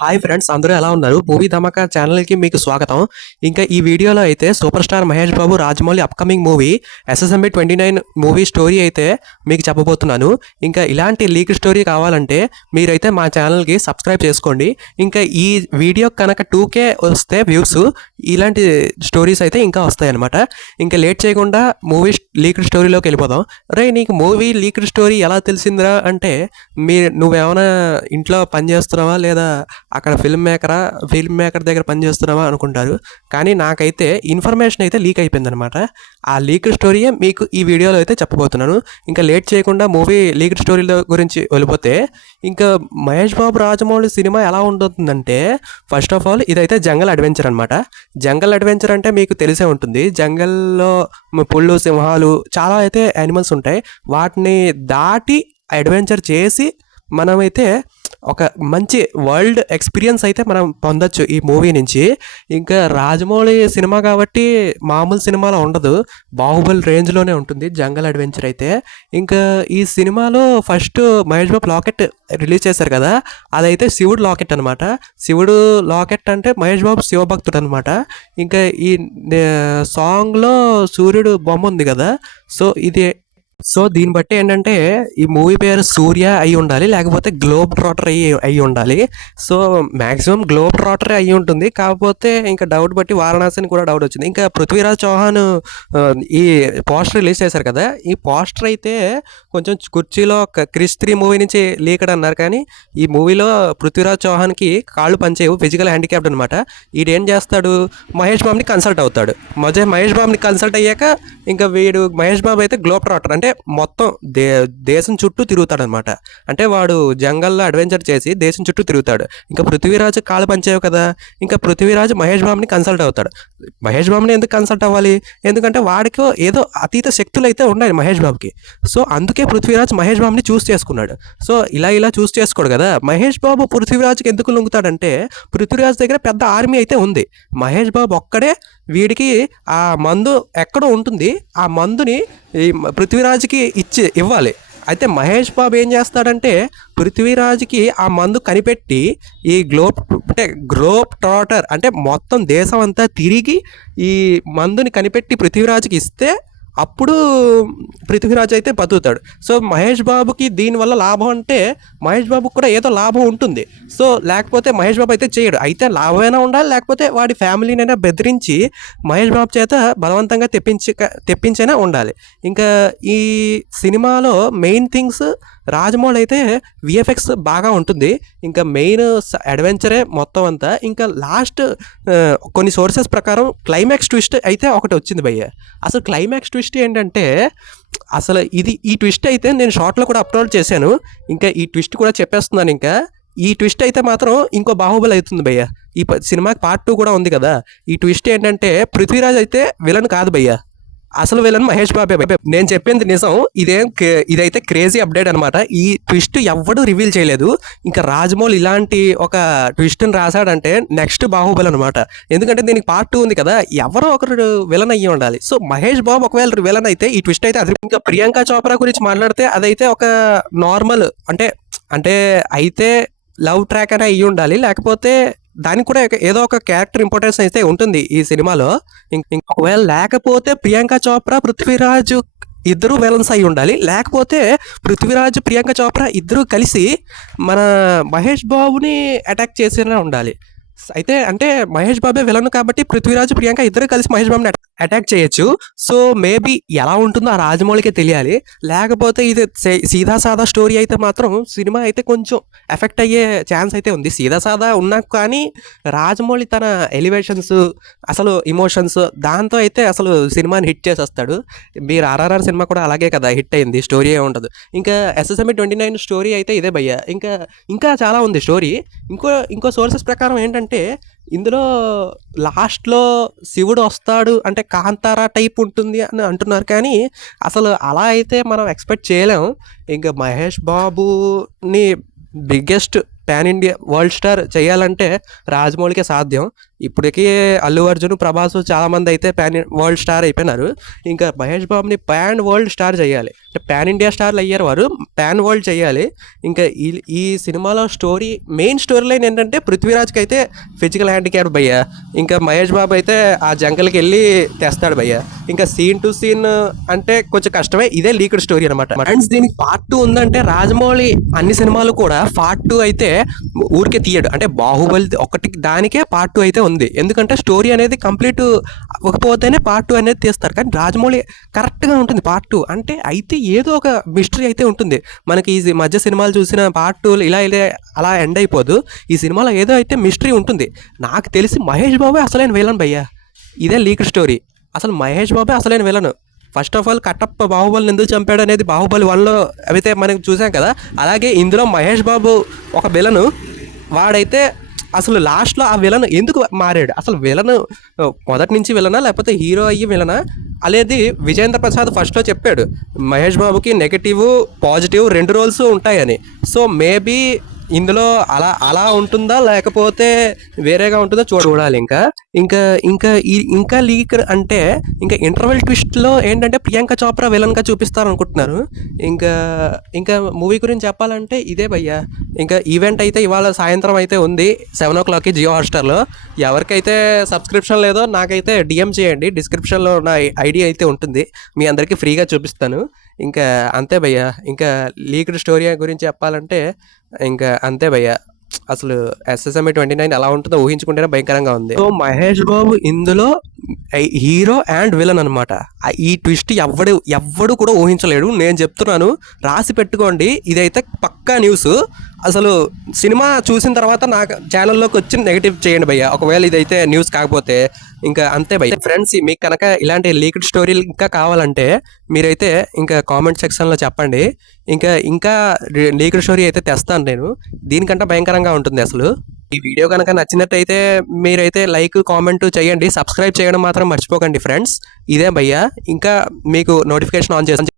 Hi friends, అందరూ ఎలా ఉన్నారు? మూవీ ధమాకా ఛానల్కి మీకు స్వాగతం. ఇంకా ఈ వీడియోలో అయితే super star Mahesh Babu Rajamouli upcoming movie SSMB 29 movie story అయితే మీకు చెప్పబోతున్నాను. ఇంకా ఇలాంటి లీక్ స్టోరీ కావాలంటే మీరైతే మా ఛానల్కి సబ్స్క్రైబ్ చేసుకోండి. ఇంకా ఈ వీడియో కనుక 2K వస్తే వ్యూస్, ఇలాంటి స్టోరీస్ అయితే ఇంకా వస్తాయన్నమాట. ఇంకా లేట్ చేయకుండా మూవీ లీక్ స్టోరీలోకి వెళ్ళిపోదాం. నీకు మూవీ లీక్ స్టోరీ ఎలా తెలిసిందిరా అంటే, నువ్వేమైనా ఇంట్లో పని చేస్తున్నావా లేదా అక్కడ ఫిల్మ్ మేకర్ దగ్గర పనిచేస్తున్నావా అనుకుంటారు. కానీ నాకైతే ఇన్ఫర్మేషన్ అయితే లీక్ అయిపోయిందనమాట. ఆ లీక్ స్టోరీయే మీకు ఈ వీడియోలో అయితే చెప్పబోతున్నాను. ఇంకా లేట్ చేయకుండా మూవీ లీక్ స్టోరీల గురించి వెళ్ళిపోతే, ఇంకా మహేష్ బాబు రాజమౌళి సినిమా ఎలా ఉంటుందంటే, ఫస్ట్ ఆఫ్ ఆల్ ఇదైతే జంగల్ అడ్వెంచర్ అనమాట. జంగల్ అడ్వెంచర్ అంటే మీకు తెలిసే ఉంటుంది. జంగల్లో పుళ్ళు, సింహాలు చాలా అయితే యానిమల్స్ ఉంటాయి. వాటిని దాటి అడ్వెంచర్ చేసి మనమైతే ఒక మంచి వరల్డ్ ఎక్స్పీరియన్స్ అయితే మనం పొందొచ్చు ఈ మూవీ నుంచి. ఇంకా రాజమౌళి సినిమా కాబట్టి మామూలు సినిమాలో ఉండదు, బాహుబలి రేంజ్లోనే ఉంటుంది జంగల్ అడ్వెంచర్ అయితే. ఇంకా ఈ సినిమాలో first Mahesh Babu locket release చేశారు కదా, అదైతే శివుడు లాకెట్ అనమాట. శివుడు లాకెట్ అంటే మహేష్ బాబు శివభక్తుడు అనమాట. ఇంకా ఈ సాంగ్లో సూర్యుడు బొమ్మ ఉంది కదా, సో దీన్ని బట్టి ఏంటంటే ఈ మూవీ పేరు సూర్య అయి ఉండాలి, లేకపోతే గ్లోబ్ ట్రాటర్ అయి ఉండాలి. సో మ్యాక్సిమం గ్లోబ్ ట్రాటర్ అయి ఉంటుంది. కాకపోతే ఇంకా డౌట్ బట్టి వారణాసిని కూడా డౌట్ వచ్చింది. ఇంకా పృథ్వీరాజ్ చౌహాన్ ఈ పోస్టర్ రిలీజ్ చేశారు కదా, ఈ పోస్టర్ అయితే కొంచెం కుర్చీలో క్రిష్ 3 మూవీ నుంచి లీకడ్ అన్నారు. కానీ ఈ మూవీలో పృథ్వీరాజ్ చౌహాన్కి కాళ్ళు పనిచేయవు, ఫిజికల్ హ్యాండిక్యాప్డ్ అనమాట. ఈడేం చేస్తాడు, మహేష్ బాబుని కన్సల్ట్ అవుతాడు. మహేష్ బాబుని కన్సల్ట్ అయ్యాక ఇంకా మహేష్ బాబు అయితే గ్లోబ్ ట్రాటర్ అంటే మొత్తం దేశం చుట్టూ తిరుగుతాడనమాట. అంటే వాడు జంగల్లో అడ్వెంచర్ చేసి దేశం చుట్టూ తిరుగుతాడు. ఇంకా పృథ్వీరాజు కాళ్ళు పనిచేయవు కదా, ఇంకా పృథ్వీరాజు మహేష్ బాబుని కన్సల్ట్ అవుతాడు. మహేష్ బాబుని ఎందుకు కన్సల్ట్ అవ్వాలి, ఎందుకంటే వాడికి ఏదో అతీత శక్తులు అయితే ఉన్నాయి మహేష్ బాబుకి. సో అందుకే పృథ్వీరాజ్ మహేష్ బాబుని చూస్ చేసుకున్నాడు. సో ఇలా చూస్ చేసుకోడు కదా. మహేష్ బాబు పృథ్వీరాజ్కి ఎందుకు లొంగుతాడంటే, పృథ్వీరాజ్ దగ్గర పెద్ద ఆర్మీ అయితే ఉంది. మహేష్ బాబు ఒక్కడే వీడికి ఆ మందు ఎక్కడో ఉంటుంది, ఆ మందుని ఈ పృథ్వీరాజ్కి ఇవ్వాలి. అయితే మహేష్ బాబు ఏం చేస్తాడంటే, పృథ్వీరాజ్కి ఆ మందు కనిపెట్టి ఈ గ్లోబ్ ట్రాటర్ అంటే మొత్తం దేశం అంతా తిరిగి ఈ మందుని కనిపెట్టి పృథ్వీరాజ్కి ఇస్తే అప్పుడు పృథ్వీరాజ్ అయితే బతుకుతాడు. సో మహేష్ బాబుకి దీనివల్ల లాభం అంటే, మహేష్ బాబుకి కూడా ఏదో లాభం ఉంటుంది. సో లేకపోతే మహేష్ బాబు అయితే చేయడు. అయితే లాభమైనా ఉండాలి, లేకపోతే వాడి ఫ్యామిలీనైనా బెదిరించి మహేష్ బాబు చేత బలవంతంగా తెప్పించైనా ఉండాలి. ఇంకా ఈ సినిమాలో మెయిన్ థింగ్స్, రాజమౌళి అయితే VFX బాగా ఉంటుంది. ఇంకా మెయిన్ అడ్వెంచరే మొత్తం అంతా. ఇంకా లాస్ట్ కొన్ని సోర్సెస్ ప్రకారం క్లైమాక్స్ ట్విస్ట్ అయితే ఒకటి వచ్చింది భయ్య. అసలు క్లైమాక్స్ ట్విస్ట్ ఏంటంటే, అసలు ఈ ట్విస్ట్ అయితే నేను షార్ట్లో కూడా అప్లోడ్ చేశాను. ఇంకా ఈ ట్విస్ట్ కూడా చెప్పేస్తున్నాను. ఇంకా ఈ ట్విస్ట్ అయితే మాత్రం ఇంకో బాహుబలి అవుతుంది భయ్య. ఈ సినిమాకి పార్ట్ 2 కూడా ఉంది కదా. ఈ ట్విస్ట్ ఏంటంటే, పృథ్వీరాజ్ అయితే విలన్ కాదు భయ్య, అసలు విలన్ మహేష్ బాబే. నేను చెప్పింది నిజం. ఇదైతే క్రేజీ అప్డేట్ అనమాట. ఈ ట్విస్ట్ ఎవ్వడూ రివీల్ చేయలేదు. ఇంకా రాజమౌళి ఇలాంటి ఒక ట్విస్ట్ని రాశాడంటే నెక్స్ట్ బాహుబలి అనమాట. ఎందుకంటే దీనికి పార్ట్ 2 ఉంది కదా, ఎవరో ఒకరు విలన్ అయ్యి ఉండాలి. సో మహేష్ బాబు ఒకవేళ విలన్ అయితే ఈ ట్విస్ట్ అయితే అది. ఇంకా ప్రియాంక చోప్రా గురించి మాట్లాడితే, అదైతే ఒక నార్మల్ అంటే అయితే లవ్ ట్రాక్ అనే అయ్యి ఉండాలి, లేకపోతే దానికి కూడా ఏదో ఒక క్యారెక్టర్ ఇంపార్టెన్స్ అయితే ఉంటుంది ఈ సినిమాలో. ఒకవేళ లేకపోతే ప్రియాంక చోప్రా, పృథ్వీరాజ్ ఇద్దరు విలన్స్ అయి ఉండాలి, లేకపోతే పృథ్వీరాజ్, ప్రియాంక చోప్రా ఇద్దరు కలిసి మన మహేష్ బాబుని అటాక్ చేసేలా ఉండాలి. అయితే అంటే మహేష్ బాబే విలన్ కాబట్టి పృథ్వీరాజ్, ప్రియాంక ఇద్దరు కలిసి మహేష్ బాబుని అటాక్ చేయొచ్చు. సో మేబీ ఎలా ఉంటుందో ఆ రాజమౌళికే తెలియాలి. లేకపోతే ఇది సీదా సాదా స్టోరీ అయితే మాత్రం సినిమా అయితే కొంచెం ఎఫెక్ట్ అయ్యే ఛాన్స్ అయితే ఉంది. సీదా సాదా ఉన్నా కానీ రాజమౌళి తన ఎలివేషన్స్, అసలు ఇమోషన్స్, దాంతో అయితే అసలు సినిమాని హిట్ చేసేస్తాడు. మీరు RRR సినిమా కూడా అలాగే కదా హిట్ అయింది, స్టోరీ ఉండదు. ఇంకా SSMB 29 స్టోరీ అయితే ఇదే భయ్య. ఇంకా చాలా ఉంది స్టోరీ. ఇంకో సోర్సెస్ ప్రకారం ఏంటంటే, ఇందులో లాస్ట్లో శివుడు వస్తాడు అంటే కాంతారా టైప్ ఉంటుంది అని అంటున్నారు. కానీ అసలు అలా అయితే మనం ఎక్స్పెక్ట్ చేయలేం. ఇంకా మహేష్ బాబుని biggest pan India world star చేయాలంటే రాజమౌళికే సాధ్యం. ఇప్పటికీ అల్లు అర్జున్, ప్రభాస్ చాలామంది అయితే వరల్డ్ స్టార్ అయిపోయినారు. ఇంకా మహేష్ బాబుని పాన్ వరల్డ్ స్టార్ చేయాలి. అంటే పాన్ ఇండియా స్టార్లు అయ్యారు వారు, పాన్ వరల్డ్ చేయాలి. ఇంకా ఈ సినిమాలో మెయిన్ స్టోరీ లైన్ ఏంటంటే పృథ్వీరాజ్కి అయితే ఫిజికల్ హ్యాండిక్యాప్ భయ్య. ఇంకా మహేష్ బాబు అయితే ఆ జంగల్కి వెళ్ళి తెస్తాడు భయ్య. ఇంకా సీన్ టు సీన్ అంటే కొంచెం కష్టమే. ఇదే లీక్డ్ స్టోరీ అనమాట. అండ్ దీనికి పార్ట్ 2 ఉందంటే రాజమౌళి అన్ని సినిమాలు కూడా పార్ట్ 2 అయితే ఊరికే తీయడు. అంటే బాహుబలి ఒకటి దానికే పార్ట్ 2 అయితే ఉంది. ఎందుకంటే స్టోరీ అనేది కంప్లీట్ అవ్వకపోతేనే పార్ట్ 2 అనేది తీస్తారు. కానీ రాజమౌళి కరెక్ట్గా ఉంటుంది పార్ట్ 2 అంటే. అయితే ఏదో ఒక మిస్టరీ అయితే ఉంటుంది. మనకి ఈ మధ్య సినిమాలు చూసిన పార్ట్ 2 ఇలా అలా ఎండ్ అయిపోదు. ఈ సినిమాలో ఏదో అయితే మిస్టరీ ఉంటుంది. నాకు తెలిసి మహేష్ బాబే అసలైన విలన్ భయ్యా. ఇదే లీక్డ్ స్టోరీ. అసలు మహేష్ బాబే అసలైన villain. First of all Kattappa బాహుబలిని ఎందుకు చంపాడు అనేది బాహుబలి 1లో అయితే మనం చూసాం కదా. అలాగే ఇందులో మహేష్ బాబు ఒక విలను. వాడైతే అసలు లాస్ట్లో ఆ విలన్ ఎందుకు మారాడు, అసలు విలన్ మొదటి నుంచి విలనా లేకపోతే హీరో అయ్యి విలనా అనేది విజేంద్ర ప్రసాద్ ఫస్ట్లో చెప్పాడు. మహేష్ బాబుకి నెగటివ్ పాజిటివ్ 2 రోల్స్ ఉంటాయని. సో మేబీ ఇందులో అలా ఉంటుందా లేకపోతే వేరేగా ఉంటుందో చూడాలి. ఇంకా లీక్ అంటే ఇంకా ఇంటర్వెల్ ట్విస్ట్లో ఏంటంటే ప్రియాంక చోప్రా విలన్గా చూపిస్తారు అనుకుంటున్నారు. ఇంకా మూవీ గురించి చెప్పాలంటే ఇదే భయ్యా. ఇంకా ఈవెంట్ అయితే ఇవాళ సాయంత్రం అయితే ఉంది 7 o'clockకి జియో హాట్స్టార్లో. ఎవరికైతే సబ్స్క్రిప్షన్ లేదో నాకైతే డిఎం చేయండి. డిస్క్రిప్షన్లో నా ఐడి అయితే ఉంటుంది, మీ అందరికీ ఫ్రీగా చూపిస్తాను. ఇంకా అంతే భయ్య. ఇంకా లీక్డ్ స్టోరీ గురించి చెప్పాలంటే ఇంకా అంతే భయ్య. అసలు SSMA 29 ఎలా ఉంటుందో ఊహించుకుంటేనే భయంకరంగా ఉంది. సో మహేష్ బాబు ఇందులో హీరో అండ్ విలన్ అనమాట. ఈ ట్విస్ట్ ఎవ్వడు కూడా ఊహించలేడు. నేను చెప్తున్నాను, రాసి పెట్టుకోండి. ఇదైతే పక్కా న్యూస్. అసలు సినిమా చూసిన తర్వాత నాకు ఛానల్లోకి వచ్చి నెగిటివ్ చేయండి భయ్య, ఒకవేళ ఇదైతే న్యూస్ కాకపోతే. ఇంకా అంతే భయ్య. ఫ్రెండ్స్, మీకు కనుక ఇలాంటి లీక్డ్ స్టోరీలు ఇంకా కావాలంటే మీరైతే ఇంకా కామెంట్ సెక్షన్లో చెప్పండి. ఇంకా లీక్డ్ స్టోరీ అయితే తెస్తాను నేను. దీనికంటే భయంకరంగా ఉంటుంది అసలు. ఈ వీడియో కనుక నచ్చినట్టయితే మీరైతే లైక్, కామెంట్ చేయండి. సబ్స్క్రైబ్ చేయడం మాత్రం మర్చిపోకండి ఫ్రెండ్స్. ఇదే భయ్య. ఇంకా మీకు నోటిఫికేషన్ ఆన్ చేస్తాను.